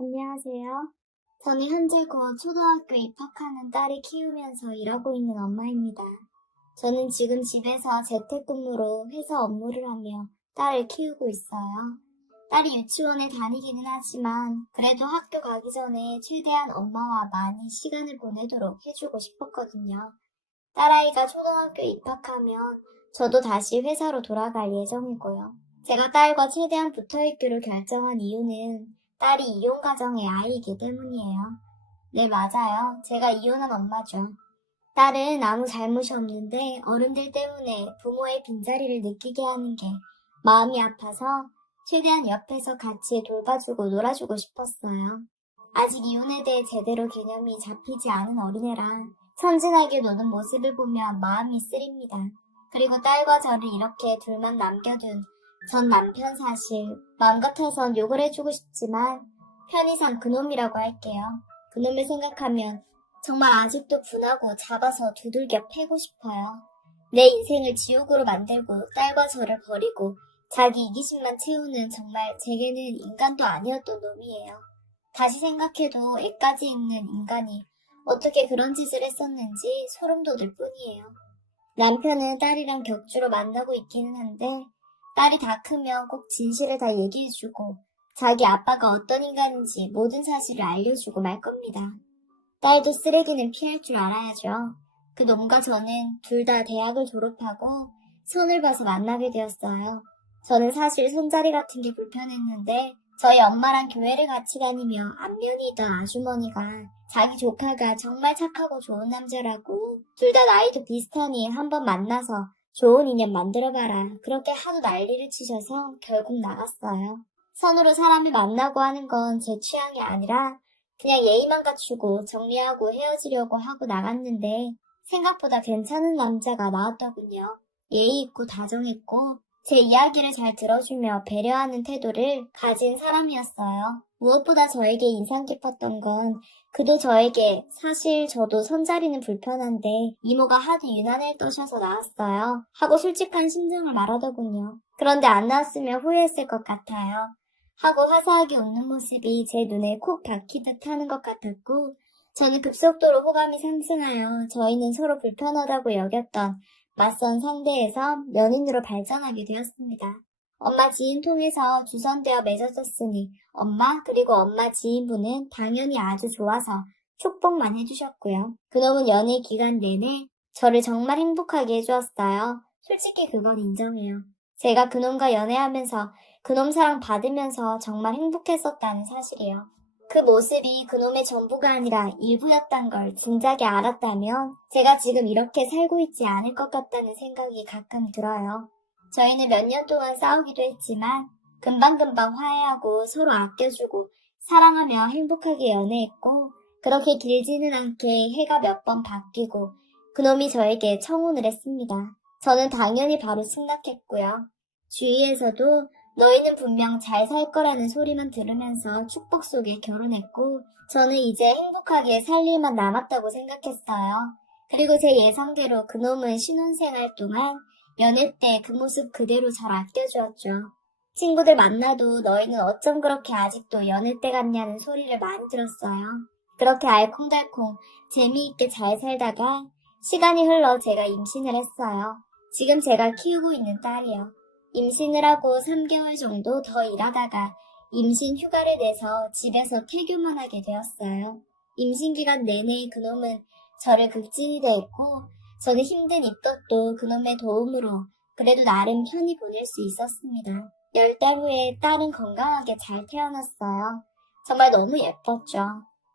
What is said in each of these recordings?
안녕하세요. 저는 현재 곧 초등학교 입학하는 딸을 키우면서 일하고 있는 엄마입니다. 저는 지금 집에서 재택근무로 회사 업무를 하며 딸을 키우고 있어요. 딸이 유치원에 다니기는 하지만 그래도 학교 가기 전에 최대한 엄마와 많이 시간을 보내도록 해주고 싶었거든요. 딸아이가 초등학교 입학하면 저도 다시 회사로 돌아갈 예정이고요. 제가 딸과 최대한 붙어있기로 결정한 이유는 딸이 이혼가정의 아이이기 때문이에요. 네, 맞아요. 제가 이혼한 엄마죠. 딸은 아무 잘못이 없는데 어른들 때문에 부모의 빈자리를 느끼게 하는 게 마음이 아파서 최대한 옆에서 같이 돌봐주고 놀아주고 싶었어요. 아직 이혼에 대해 제대로 개념이 잡히지 않은 어린애라 선진하게 노는 모습을 보면 마음이 쓰립니다. 그리고 딸과 저를 이렇게 둘만 남겨둔 전 남편 사실 마음 같아선 욕을 해주고 싶지만 편의상 그놈이라고 할게요. 그놈을 생각하면 정말 아직도 분하고 잡아서 두들겨 패고 싶어요. 내 인생을 지옥으로 만들고 딸과 저를 버리고 자기 이기심만 채우는 정말 제게는 인간도 아니었던 놈이에요. 다시 생각해도 애까지 있는 인간이 어떻게 그런 짓을 했었는지 소름 돋을 뿐이에요. 남편은 딸이랑 격주로 만나고 있기는 한데 딸이 다 크면 꼭 진실을 다 얘기해주고 자기 아빠가 어떤 인간인지 모든 사실을 알려주고 말 겁니다. 딸도 쓰레기는 피할 줄 알아야죠. 그 놈과 저는 둘 다 대학을 졸업하고 선을 봐서 만나게 되었어요. 저는 사실 손자리 같은 게 불편했는데 저희 엄마랑 교회를 같이 다니며 안면이던 아주머니가 자기 조카가 정말 착하고 좋은 남자라고 둘 다 나이도 비슷하니 한번 만나서 좋은 인연 만들어봐라. 그렇게 하도 난리를 치셔서 결국 나갔어요. 선으로 사람을 만나고 하는 건 제 취향이 아니라 그냥 예의만 갖추고 정리하고 헤어지려고 하고 나갔는데 생각보다 괜찮은 남자가 나왔더군요. 예의 있고 다정했고 제 이야기를 잘 들어주며 배려하는 태도를 가진 사람이었어요. 무엇보다 저에게 인상 깊었던 건 그도 저에게 사실 저도 손자리는 불편한데 이모가 하도 유난을 떠셔서 나왔어요. 하고 솔직한 심정을 말하더군요. 그런데 안 나왔으면 후회했을 것 같아요. 하고 화사하게 웃는 모습이 제 눈에 콕 박히듯 하는 것 같았고 저는 급속도로 호감이 상승하여 저희는 서로 불편하다고 여겼던 맞선 상대에서 연인으로 발전하게 되었습니다. 엄마 지인 통해서 주선되어 맺어졌으니 엄마 그리고 엄마 지인분은 당연히 아주 좋아서 축복만 해주셨고요. 그놈은 연애 기간 내내 저를 정말 행복하게 해주었어요. 솔직히 그건 인정해요. 제가 그놈과 연애하면서 그놈 사랑 받으면서 정말 행복했었다는 사실이요. 그 모습이 그놈의 전부가 아니라 일부였단 걸 진작에 알았다면 제가 지금 이렇게 살고 있지 않을 것 같다는 생각이 가끔 들어요. 저희는 몇 년 동안 싸우기도 했지만 금방금방 화해하고 서로 아껴주고 사랑하며 행복하게 연애했고 그렇게 길지는 않게 해가 몇 번 바뀌고 그놈이 저에게 청혼을 했습니다. 저는 당연히 바로 승낙했고요. 주위에서도 너희는 분명 잘 살 거라는 소리만 들으면서 축복 속에 결혼했고 저는 이제 행복하게 살 일만 남았다고 생각했어요. 그리고 제 예상대로 그놈은 신혼생활 동안 연애 때 그 모습 그대로 잘 아껴주었죠. 친구들 만나도 너희는 어쩜 그렇게 아직도 연애 때 같냐는 소리를 많이 들었어요. 그렇게 알콩달콩 재미있게 잘 살다가 시간이 흘러 제가 임신을 했어요. 지금 제가 키우고 있는 딸이요. 임신을 하고 3개월 정도 더 일하다가 임신 휴가를 내서 집에서 태교만 하게 되었어요. 임신 기간 내내 그놈은 저를 극진히 대했고 저는 힘든 입덧도 그놈의 도움으로 그래도 나름 편히 보낼 수 있었습니다. 10달 후에 딸은 건강하게 잘 태어났어요. 정말 너무 예뻤죠.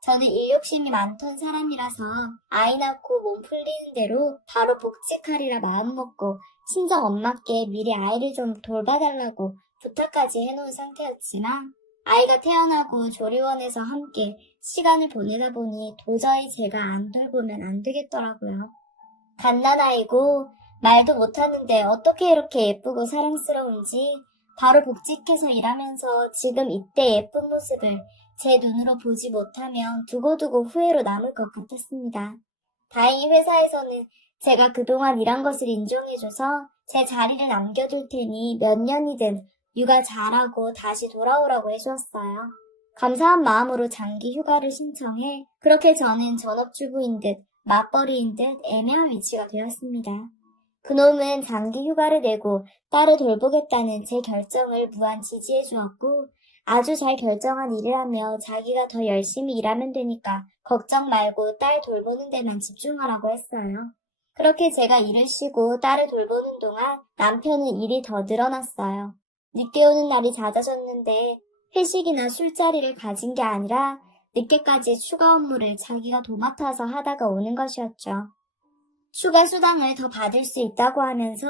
저는 일욕심이 많던 사람이라서 아이 낳고 몸 풀리는 대로 바로 복직하리라 마음먹고 친정 엄마께 미리 아이를 좀 돌봐달라고 부탁까지 해놓은 상태였지만 아이가 태어나고 조리원에서 함께 시간을 보내다 보니 도저히 제가 안 돌보면 안 되겠더라고요. 갓난아이고 말도 못하는데 어떻게 이렇게 예쁘고 사랑스러운지 바로 복직해서 일하면서 지금 이때 예쁜 모습을 제 눈으로 보지 못하면 두고두고 후회로 남을 것 같았습니다. 다행히 회사에서는 제가 그동안 일한 것을 인정해줘서 제 자리를 남겨둘 테니 몇 년이든 육아 잘하고 다시 돌아오라고 해주었어요. 감사한 마음으로 장기 휴가를 신청해 그렇게 저는 전업주부인 듯 맞벌이인 듯 애매한 위치가 되었습니다. 그놈은 장기 휴가를 내고 딸을 돌보겠다는 제 결정을 무한 지지해 주었고 아주 잘 결정한 일을 하며 자기가 더 열심히 일하면 되니까 걱정 말고 딸 돌보는 데만 집중하라고 했어요. 그렇게 제가 일을 쉬고 딸을 돌보는 동안 남편은 일이 더 늘어났어요. 늦게 오는 날이 잦아졌는데 회식이나 술자리를 가진 게 아니라 늦게까지 추가 업무를 자기가 도맡아서 하다가 오는 것이었죠. 추가 수당을 더 받을 수 있다고 하면서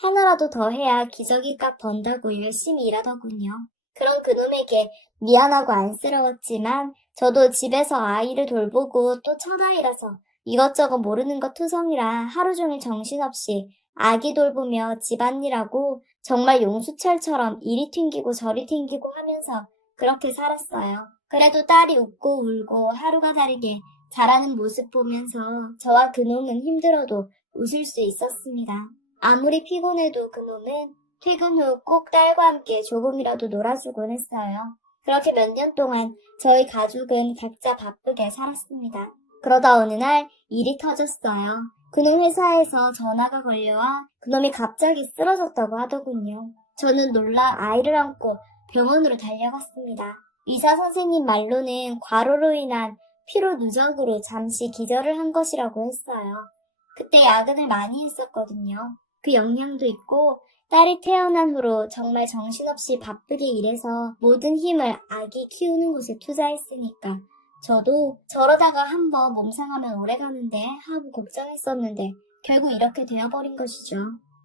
하나라도 더 해야 기저귀 값 번다고 열심히 일하더군요. 그런 그놈에게 미안하고 안쓰러웠지만 저도 집에서 아이를 돌보고 또 첫아이라서 이것저것 모르는 것 투성이라 하루 종일 정신없이 아기 돌보며 집안일하고 정말 용수철처럼 이리 튕기고 저리 튕기고 하면서 그렇게 살았어요. 그래도 딸이 웃고 울고 하루가 다르게 자라는 모습 보면서 저와 그놈은 힘들어도 웃을 수 있었습니다. 아무리 피곤해도 그놈은 퇴근 후 꼭 딸과 함께 조금이라도 놀아주곤 했어요. 그렇게 몇 년 동안 저희 가족은 각자 바쁘게 살았습니다. 그러다 어느 날 일이 터졌어요. 그는 회사에서 전화가 걸려와 그놈이 갑자기 쓰러졌다고 하더군요. 저는 놀라 아이를 안고 병원으로 달려갔습니다. 의사 선생님 말로는 과로로 인한 피로 누적으로 잠시 기절을 한 것이라고 했어요. 그때 야근을 많이 했었거든요. 그 영향도 있고 딸이 태어난 후로 정말 정신없이 바쁘게 일해서 모든 힘을 아기 키우는 곳에 투자했으니까 저도 저러다가 한번 몸 상하면 오래 가는데 하고 걱정했었는데 결국 이렇게 되어버린 것이죠.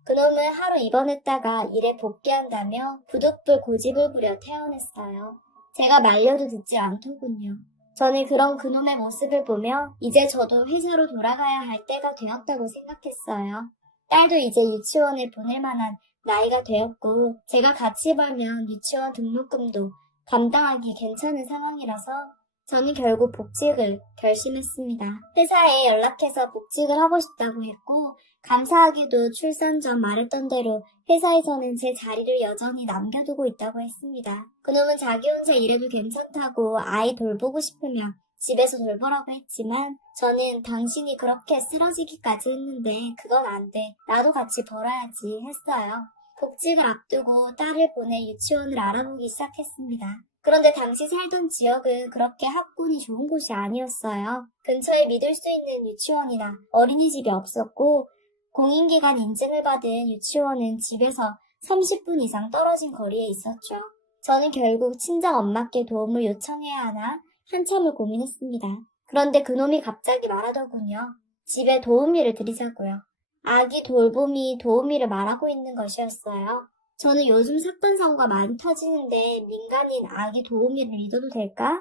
그놈은 하루 입원했다가 일에 복귀한다며 부득불 고집을 부려 퇴원했어요. 제가 말려도 듣지 않더군요. 저는 그런 그놈의 모습을 보며 이제 저도 회사로 돌아가야 할 때가 되었다고 생각했어요. 딸도 이제 유치원에 보낼 만한 나이가 되었고 제가 같이 벌면 유치원 등록금도 감당하기 괜찮은 상황이라서 저는 결국 복직을 결심했습니다. 회사에 연락해서 복직을 하고 싶다고 했고 감사하게도 출산 전 말했던 대로 회사에서는 제 자리를 여전히 남겨두고 있다고 했습니다. 그놈은 자기 혼자 일해도 괜찮다고 아이 돌보고 싶으면 집에서 돌보라고 했지만 저는 당신이 그렇게 쓰러지기까지 했는데 그건 안 돼. 나도 같이 벌어야지 했어요. 복직을 앞두고 딸을 보내 유치원을 알아보기 시작했습니다. 그런데 당시 살던 지역은 그렇게 학군이 좋은 곳이 아니었어요. 근처에 믿을 수 있는 유치원이나 어린이집이 없었고 공인기관 인증을 받은 유치원은 집에서 30분 이상 떨어진 거리에 있었죠. 저는 결국 친정엄마께 도움을 요청해야 하나 한참을 고민했습니다. 그런데 그놈이 갑자기 말하더군요. 집에 도우미를 들이자고요. 아기 돌봄이 도우미를 말하고 있는 것이었어요. 저는 요즘 사건 사고가 많이 터지는데 민간인 아기 도우미를 믿어도 될까?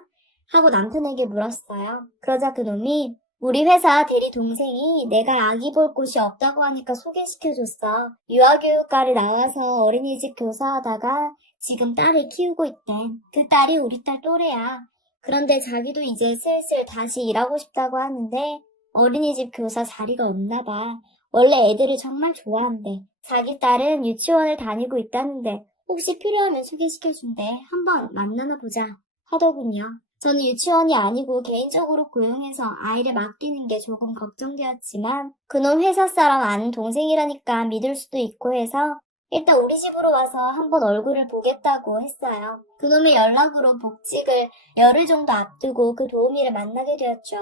하고 남편에게 물었어요. 그러자 그놈이 우리 회사 대리 동생이 내가 아기 볼 곳이 없다고 하니까 소개시켜줬어. 유아교육과를 나와서 어린이집 교사하다가 지금 딸을 키우고 있대. 그 딸이 우리 딸 또래야. 그런데 자기도 이제 슬슬 다시 일하고 싶다고 하는데 어린이집 교사 자리가 없나 봐. 원래 애들을 정말 좋아한대. 자기 딸은 유치원을 다니고 있다는데 혹시 필요하면 소개시켜준대. 한번 만나나 보자 하더군요. 저는 유치원이 아니고 개인적으로 고용해서 아이를 맡기는 게 조금 걱정되었지만 그놈 회사 사람 아는 동생이라니까 믿을 수도 있고 해서 일단 우리 집으로 와서 한번 얼굴을 보겠다고 했어요. 그놈의 연락으로 복직을 열흘 정도 앞두고 그 도우미를 만나게 되었죠.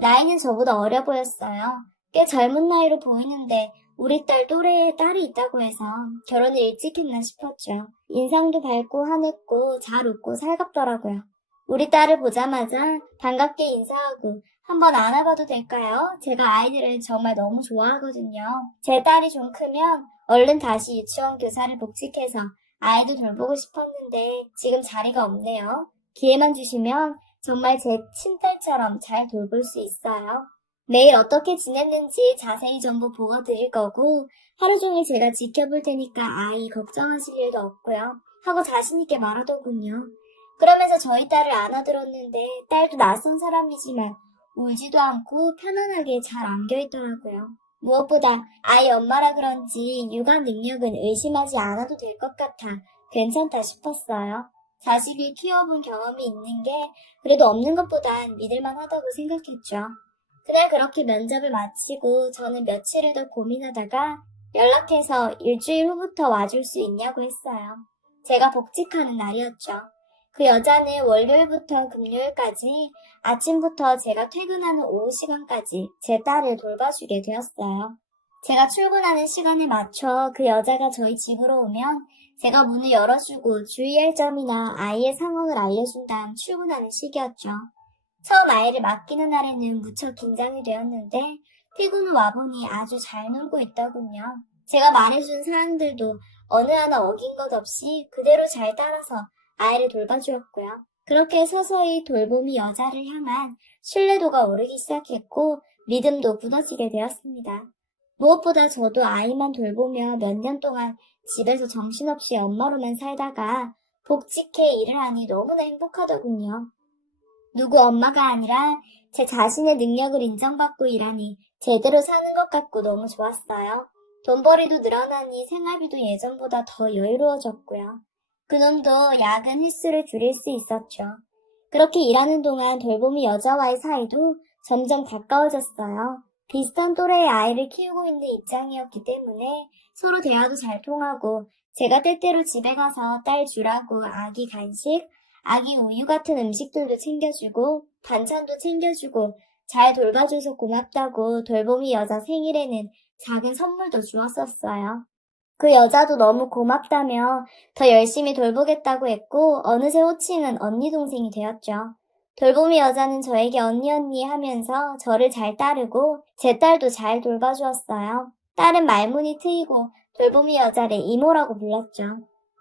나이는 저보다 어려 보였어요. 꽤 젊은 나이로 보이는데 우리 딸 또래에 딸이 있다고 해서 결혼을 일찍 했나 싶었죠. 인상도 밝고 환했고 잘 웃고 살갑더라고요. 우리 딸을 보자마자 반갑게 인사하고 한번 안아봐도 될까요? 제가 아이들을 정말 너무 좋아하거든요. 제 딸이 좀 크면 얼른 다시 유치원 교사를 복직해서 아이도 돌보고 싶었는데 지금 자리가 없네요. 기회만 주시면 정말 제 친딸처럼 잘 돌볼 수 있어요. 매일 어떻게 지냈는지 자세히 전부 보고 드릴 거고 하루 종일 제가 지켜볼 테니까 아이 걱정하실 일도 없고요. 하고 자신있게 말하더군요. 그러면서 저희 딸을 안아들었는데 딸도 낯선 사람이지만 울지도 않고 편안하게 잘 안겨있더라고요. 무엇보다 아이 엄마라 그런지 육아 능력은 의심하지 않아도 될 것 같아 괜찮다 싶었어요. 자식을 키워본 경험이 있는 게 그래도 없는 것보단 믿을만 하다고 생각했죠. 그날 그렇게 면접을 마치고 저는 며칠을 더 고민하다가 연락해서 일주일 후부터 와줄 수 있냐고 했어요. 제가 복직하는 날이었죠. 그 여자는 월요일부터 금요일까지 아침부터 제가 퇴근하는 오후 시간까지 제 딸을 돌봐주게 되었어요. 제가 출근하는 시간에 맞춰 그 여자가 저희 집으로 오면 제가 문을 열어주고 주의할 점이나 아이의 상황을 알려준 다음 출근하는 시기였죠. 처음 아이를 맡기는 날에는 무척 긴장이 되었는데 퇴근 후 와보니 아주 잘 놀고 있더군요. 제가 말해준 사항들도 어느 하나 어긴 것 없이 그대로 잘 따라서 아이를 돌봐주었고요. 그렇게 서서히 돌봄이 여자를 향한 신뢰도가 오르기 시작했고 믿음도 굳어지게 되었습니다. 무엇보다 저도 아이만 돌보며 몇 년 동안 집에서 정신없이 엄마로만 살다가 복직해 일을 하니 너무나 행복하더군요. 누구 엄마가 아니라 제 자신의 능력을 인정받고 일하니 제대로 사는 것 같고 너무 좋았어요. 돈벌이도 늘어나니 생활비도 예전보다 더 여유로워졌고요. 그놈도 야근 횟수를 줄일 수 있었죠. 그렇게 일하는 동안 돌보미 여자와의 사이도 점점 가까워졌어요. 비슷한 또래의 아이를 키우고 있는 입장이었기 때문에 서로 대화도 잘 통하고 제가 때때로 집에 가서 딸 주라고 아기 간식, 아기 우유 같은 음식들도 챙겨주고 반찬도 챙겨주고 잘 돌봐줘서 고맙다고 돌보미 여자 생일에는 작은 선물도 주었었어요. 그 여자도 너무 고맙다며 더 열심히 돌보겠다고 했고 어느새 호칭은 언니 동생이 되었죠. 돌보미 여자는 저에게 언니 하면서 저를 잘 따르고 제 딸도 잘 돌봐주었어요. 딸은 말문이 트이고 돌보미 여자를 이모라고 불렀죠.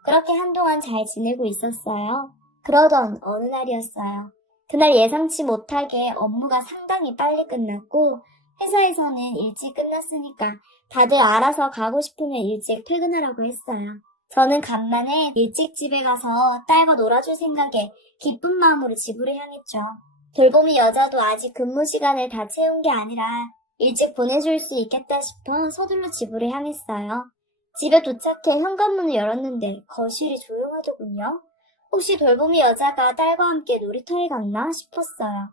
그렇게 한동안 잘 지내고 있었어요. 그러던 어느 날이었어요. 그날 예상치 못하게 업무가 상당히 빨리 끝났고 회사에서는 일찍 끝났으니까 다들 알아서 가고 싶으면 일찍 퇴근하라고 했어요. 저는 간만에 일찍 집에 가서 딸과 놀아줄 생각에 기쁜 마음으로 집으로 향했죠. 돌보미 여자도 아직 근무 시간을 다 채운 게 아니라 일찍 보내줄 수 있겠다 싶어 서둘러 집으로 향했어요. 집에 도착해 현관문을 열었는데 거실이 조용하더군요. 혹시 돌보미 여자가 딸과 함께 놀이터에 갔나 싶었어요.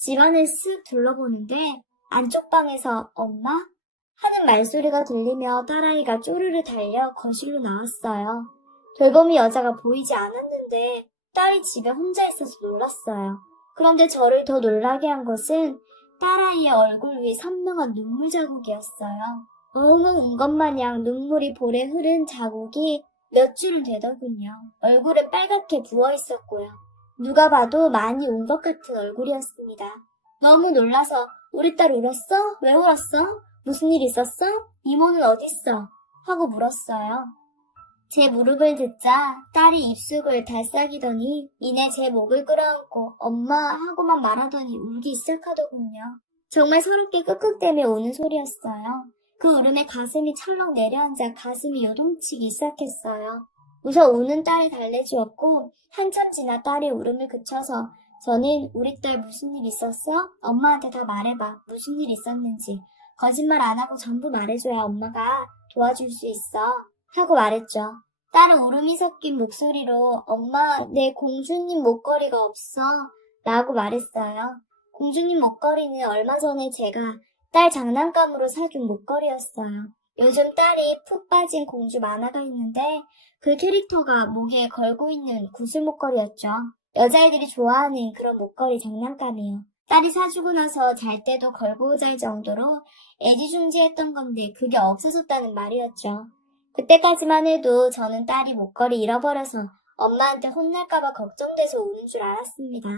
집안을 쓱 둘러보는데 안쪽 방에서 엄마? 하는 말소리가 들리며 딸아이가 쪼르르 달려 거실로 나왔어요. 돌보미 여자가 보이지 않았는데 딸이 집에 혼자 있어서 놀랐어요. 그런데 저를 더 놀라게 한 것은 딸아이의 얼굴 위 선명한 눈물 자국이었어요. 엉엉 운 것 마냥 눈물이 볼에 흐른 자국이 몇 줄은 되더군요. 얼굴은 빨갛게 부어 있었고요. 누가 봐도 많이 운 것 같은 얼굴이었습니다. 너무 놀라서 우리 딸 울었어? 왜 울었어? 무슨 일 있었어? 이모는 어딨어? 하고 물었어요. 제 무릎을 듣자 딸이 입속을 달싹이더니 이내 제 목을 끌어안고 엄마 하고만 말하더니 울기 시작하더군요. 정말 서럽게 끄끄대며 우는 소리였어요. 그 울음에 가슴이 철렁 내려앉아 가슴이 요동치기 시작했어요. 우선 우는 딸을 달래주었고 한참 지나 딸이 울음을 그쳐서 저는 우리 딸 무슨 일 있었어? 엄마한테 다 말해봐. 무슨 일 있었는지. 거짓말 안 하고 전부 말해줘야 엄마가 도와줄 수 있어. 하고 말했죠. 딸은 울음이 섞인 목소리로 엄마 내 공주님 목걸이가 없어. 라고 말했어요. 공주님 목걸이는 얼마 전에 제가 딸 장난감으로 사준 목걸이였어요. 요즘 딸이 푹 빠진 공주 만화가 있는데 그 캐릭터가 목에 걸고 있는 구슬 목걸이였죠. 여자애들이 좋아하는 그런 목걸이 장난감이요. 딸이 사주고 나서 잘 때도 걸고 잘 정도로 애지중지했던 건데 그게 없어졌다는 말이었죠. 그때까지만 해도 저는 딸이 목걸이 잃어버려서 엄마한테 혼날까봐 걱정돼서 우는 줄 알았습니다.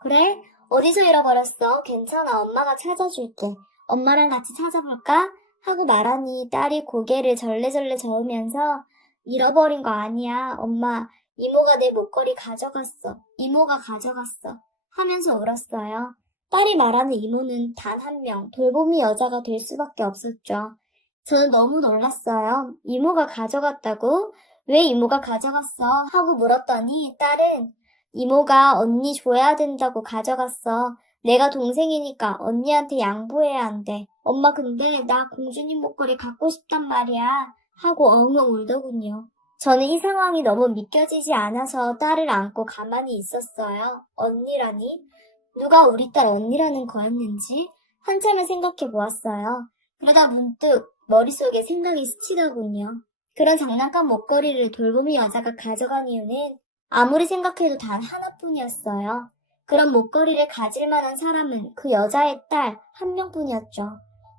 그래? 어디서 잃어버렸어? 괜찮아. 엄마가 찾아줄게. 엄마랑 같이 찾아볼까? 하고 말하니 딸이 고개를 절레절레 저으면서 잃어버린 거 아니야. 엄마, 이모가 내 목걸이 가져갔어. 이모가 가져갔어. 하면서 울었어요. 딸이 말하는 이모는 단 한 명, 돌보미 여자가 될 수밖에 없었죠. 저는 너무 놀랐어요. 이모가 가져갔다고? 왜 이모가 가져갔어? 하고 물었더니 딸은 이모가 언니 줘야 된다고 가져갔어. 내가 동생이니까 언니한테 양보해야 한대. 엄마 근데 나 공주님 목걸이 갖고 싶단 말이야. 하고 엉엉 울더군요. 저는 이 상황이 너무 믿겨지지 않아서 딸을 안고 가만히 있었어요. 언니라니? 누가 우리 딸 언니라는 거였는지 한참을 생각해 보았어요. 그러다 문득 머릿속에 생각이 스치더군요. 그런 장난감 목걸이를 돌보미 여자가 가져간 이유는 아무리 생각해도 단 하나뿐이었어요. 그런 목걸이를 가질 만한 사람은 그 여자의 딸 한 명뿐이었죠.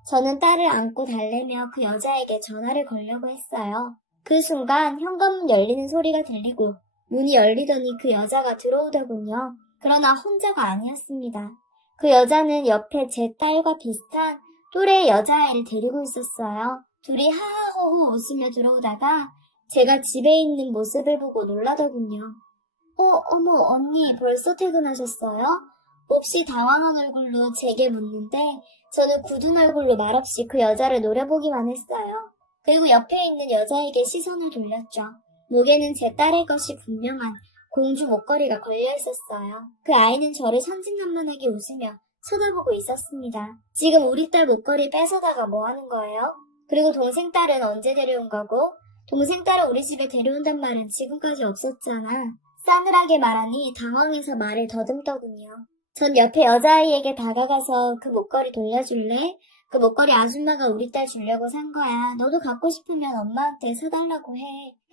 저는 딸을 안고 달래며 그 여자에게 전화를 걸려고 했어요. 그 순간 현관문 열리는 소리가 들리고 문이 열리더니 그 여자가 들어오더군요. 그러나 혼자가 아니었습니다. 그 여자는 옆에 제 딸과 비슷한 또래의 여자아이를 데리고 있었어요. 둘이 하하호호 웃으며 들어오다가 제가 집에 있는 모습을 보고 놀라더군요. 어머, 언니 벌써 퇴근하셨어요? 몹시 당황한 얼굴로 제게 묻는데 저는 굳은 얼굴로 말없이 그 여자를 노려보기만 했어요. 그리고 옆에 있는 여자에게 시선을 돌렸죠. 목에는 제 딸의 것이 분명한 공주 목걸이가 걸려 있었어요. 그 아이는 저를 천진난만하게 웃으며 쳐다보고 있었습니다. 지금 우리 딸 목걸이 뺏어다가 뭐 하는 거예요? 그리고 동생 딸은 언제 데려온 거고? 동생 딸을 우리 집에 데려온단 말은 지금까지 없었잖아. 싸늘하게 말하니 당황해서 말을 더듬더군요. 전 옆에 여자아이에게 다가가서 그 목걸이 돌려줄래? 그 목걸이 아줌마가 우리 딸 주려고 산 거야. 너도 갖고 싶으면 엄마한테 사달라고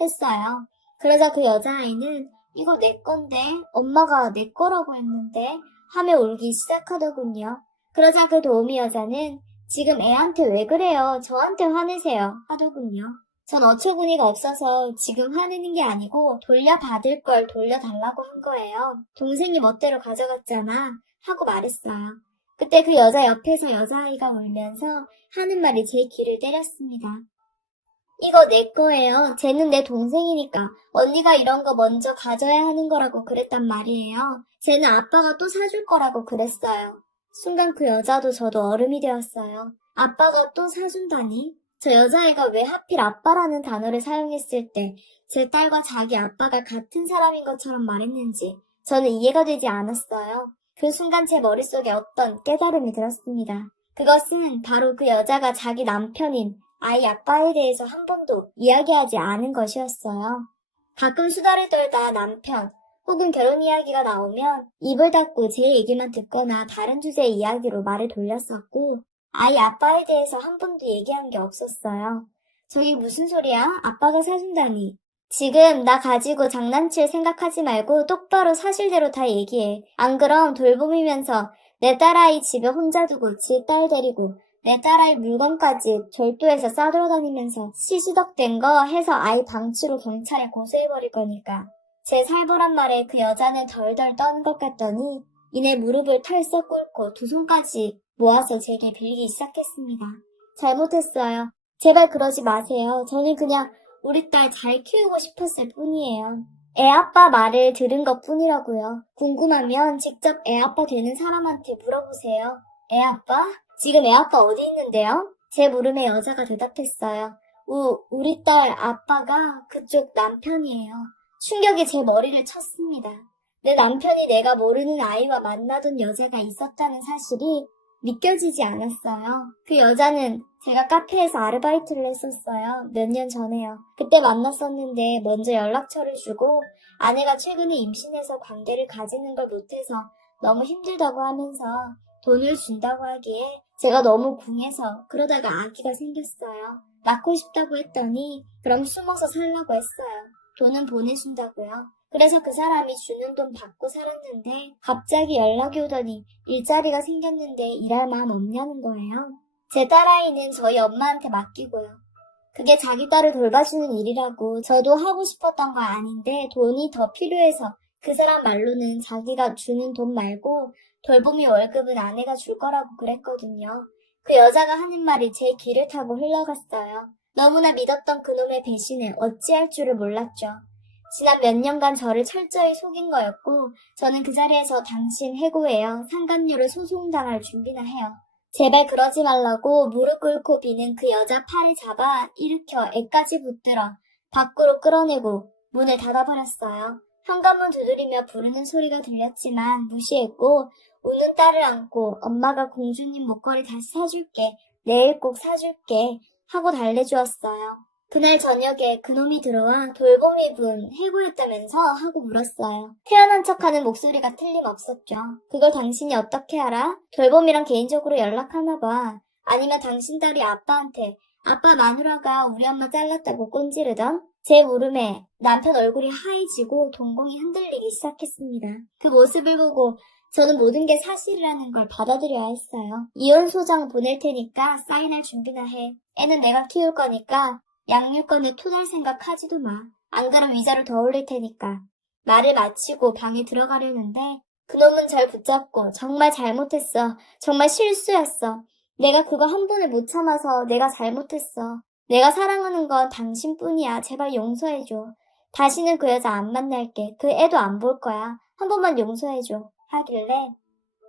했어요. 그러자 그 여자아이는 이거 내 건데 엄마가 내 거라고 했는데 하며 울기 시작하더군요. 그러자 그 도우미 여자는 지금 애한테 왜 그래요? 저한테 화내세요 하더군요. 전 어처구니가 없어서 지금 화내는 게 아니고 돌려받을 걸 돌려달라고 한 거예요. 동생이 멋대로 가져갔잖아 하고 말했어요. 그때 그 여자 옆에서 여자아이가 울면서 하는 말이 제 귀를 때렸습니다. 이거 내 거예요. 쟤는 내 동생이니까 언니가 이런 거 먼저 가져야 하는 거라고 그랬단 말이에요. 쟤는 아빠가 또 사줄 거라고 그랬어요. 순간 그 여자도 저도 얼음이 되었어요. 아빠가 또 사준다니? 저 여자애가 왜 하필 아빠라는 단어를 사용했을 때 제 딸과 자기 아빠가 같은 사람인 것처럼 말했는지 저는 이해가 되지 않았어요. 그 순간 제 머릿속에 어떤 깨달음이 들었습니다. 그것은 바로 그 여자가 자기 남편인 아이 아빠에 대해서 한 번도 이야기하지 않은 것이었어요. 가끔 수다를 떨다 남편 혹은 결혼 이야기가 나오면 입을 닫고 제 얘기만 듣거나 다른 주제의 이야기로 말을 돌렸었고 아이 아빠에 대해서 한 번도 얘기한 게 없었어요. 저게 무슨 소리야? 아빠가 사준다니. 지금 나 가지고 장난칠 생각하지 말고 똑바로 사실대로 다 얘기해. 안 그럼 돌봄이면서 내 딸아이 집에 혼자 두고 지 딸 데리고 내 딸아이 물건까지 절도해서 싸돌아다니면서 시시덕된 거 해서 아이 방치로 경찰에 고소해버릴 거니까. 제 살벌한 말에 그 여자는 덜덜 떠는 것 같더니 이내 무릎을 털썩 꿇고 두 손까지 모아서 제게 빌기 시작했습니다. 잘못했어요. 제발 그러지 마세요. 저는 그냥 우리 딸 잘 키우고 싶었을 뿐이에요. 애아빠 말을 들은 것 뿐이라고요. 궁금하면 직접 애아빠 되는 사람한테 물어보세요. 애아빠? 지금 애아빠 어디 있는데요? 제 물음에 여자가 대답했어요. 우리 딸 아빠가 그쪽 남편이에요. 충격이 제 머리를 쳤습니다. 내 남편이 내가 모르는 아이와 만나던 여자가 있었다는 사실이 믿겨지지 않았어요. 그 여자는 제가 카페에서 아르바이트를 했었어요. 몇 년 전에요. 그때 만났었는데 먼저 연락처를 주고 아내가 최근에 임신해서 관계를 가지는 걸 못해서 너무 힘들다고 하면서 돈을 준다고 하기에 제가 너무 궁해서 그러다가 아기가 생겼어요. 낳고 싶다고 했더니 그럼 숨어서 살라고 했어요. 돈은 보내준다고요. 그래서 그 사람이 주는 돈 받고 살았는데 갑자기 연락이 오더니 일자리가 생겼는데 일할 마음 없냐는 거예요. 제 딸아이는 저희 엄마한테 맡기고요. 그게 자기 딸을 돌봐주는 일이라고 저도 하고 싶었던 거 아닌데 돈이 더 필요해서 그 사람 말로는 자기가 주는 돈 말고 돌보미 월급은 아내가 줄 거라고 그랬거든요. 그 여자가 하는 말이 제 귀를 타고 흘러갔어요. 너무나 믿었던 그놈의 배신에 어찌할 줄을 몰랐죠. 지난 몇 년간 저를 철저히 속인 거였고 저는 그 자리에서 당신 해고해요. 상간녀를 소송당할 준비나 해요. 제발 그러지 말라고 무릎 꿇고 비는 그 여자 팔을 잡아 일으켜 애까지 붙들어 밖으로 끌어내고 문을 닫아버렸어요. 현관문 두드리며 부르는 소리가 들렸지만 무시했고 우는 딸을 안고 엄마가 공주님 목걸이 다시 사줄게. 내일 꼭 사줄게. 하고 달래주었어요. 그날 저녁에 그놈이 들어와 돌봄이분 해고였다면서 하고 물었어요. 태연한 척하는 목소리가 틀림없었죠. 그걸 당신이 어떻게 알아? 돌봄이랑 개인적으로 연락하나 봐. 아니면 당신 딸이 아빠한테 아빠 마누라가 우리 엄마 잘랐다고 꼰지르던? 제 물음에 남편 얼굴이 하얘지고 동공이 흔들리기 시작했습니다. 그 모습을 보고 저는 모든 게 사실이라는 걸 받아들여야 했어요. 이혼 소장 보낼 테니까 사인할 준비나 해. 애는 내가 키울 거니까 양육권에 토달 생각 하지도 마. 안 그럼 위자료 더 올릴 테니까. 말을 마치고 방에 들어가려는데 그놈은 절 붙잡고 정말 잘못했어. 정말 실수였어. 내가 그거 한 번을 못 참아서 내가 잘못했어. 내가 사랑하는 건 당신뿐이야. 제발 용서해줘. 다시는 그 여자 안 만날게. 그 애도 안 볼 거야. 한 번만 용서해줘. 하길래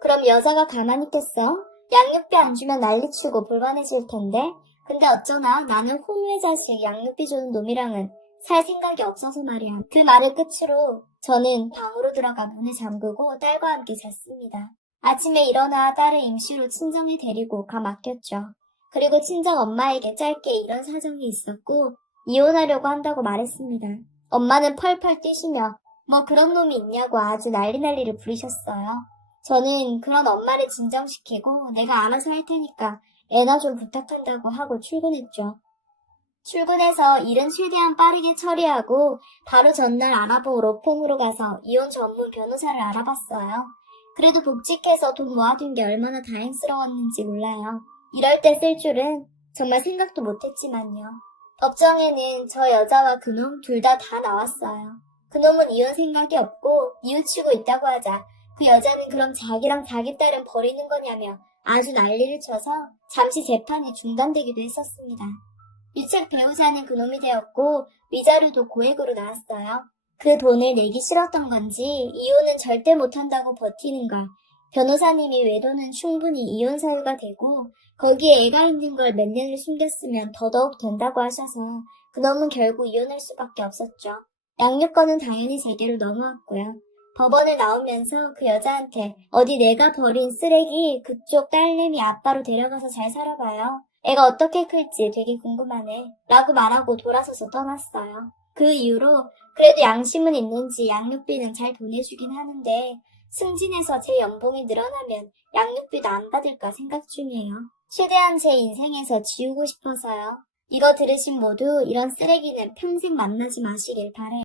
그럼 여자가 가만히 있겠어? 양육비 안 주면 난리치고 불만해질 텐데. 근데 어쩌나 나는 혼외 자식 양육비 주는 놈이랑은 살 생각이 없어서 말이야. 그 말을 끝으로 저는 방으로 들어가 문을 잠그고 딸과 함께 잤습니다. 아침에 일어나 딸을 임시로 친정에 데리고 가 맡겼죠. 그리고 친정 엄마에게 짧게 이런 사정이 있었고 이혼하려고 한다고 말했습니다. 엄마는 펄펄 뛰시며 뭐 그런 놈이 있냐고 아주 난리를 부리셨어요. 저는 그런 엄마를 진정시키고 내가 알아서 할 테니까 애나 좀 부탁한다고 하고 출근했죠. 출근해서 일은 최대한 빠르게 처리하고 바로 전날 알아본 로펌으로 가서 이혼 전문 변호사를 알아봤어요. 그래도 복직해서 돈 모아둔 게 얼마나 다행스러웠는지 몰라요. 이럴 때 쓸 줄은 정말 생각도 못했지만요. 법정에는 저 여자와 그놈 둘 다 나왔어요. 그놈은 이혼 생각이 없고 뉘우치고 있다고 하자 그 여자는 그럼 자기랑 자기 딸은 버리는 거냐며 아주 난리를 쳐서 잠시 재판이 중단되기도 했었습니다. 유책 배우자는 그놈이 되었고 위자료도 고액으로 나왔어요. 그 돈을 내기 싫었던 건지 이혼은 절대 못한다고 버티는 걸 변호사님이 외도는 충분히 이혼 사유가 되고 거기에 애가 있는 걸 몇 년을 숨겼으면 더더욱 된다고 하셔서 그놈은 결국 이혼할 수밖에 없었죠. 양육권은 당연히 제게로 넘어왔고요. 법원을 나오면서 그 여자한테 어디 내가 버린 쓰레기 그쪽 딸내미 아빠로 데려가서 잘 살아봐요. 애가 어떻게 클지 되게 궁금하네 라고 말하고 돌아서서 떠났어요. 그 이후로 그래도 양심은 있는지 양육비는 잘 보내주긴 하는데 승진해서 제 연봉이 늘어나면 양육비도 안 받을까 생각 중이에요. 최대한 제 인생에서 지우고 싶어서요. 이거 들으신 모두 이런 쓰레기는 평생 만나지 마시길 바라요.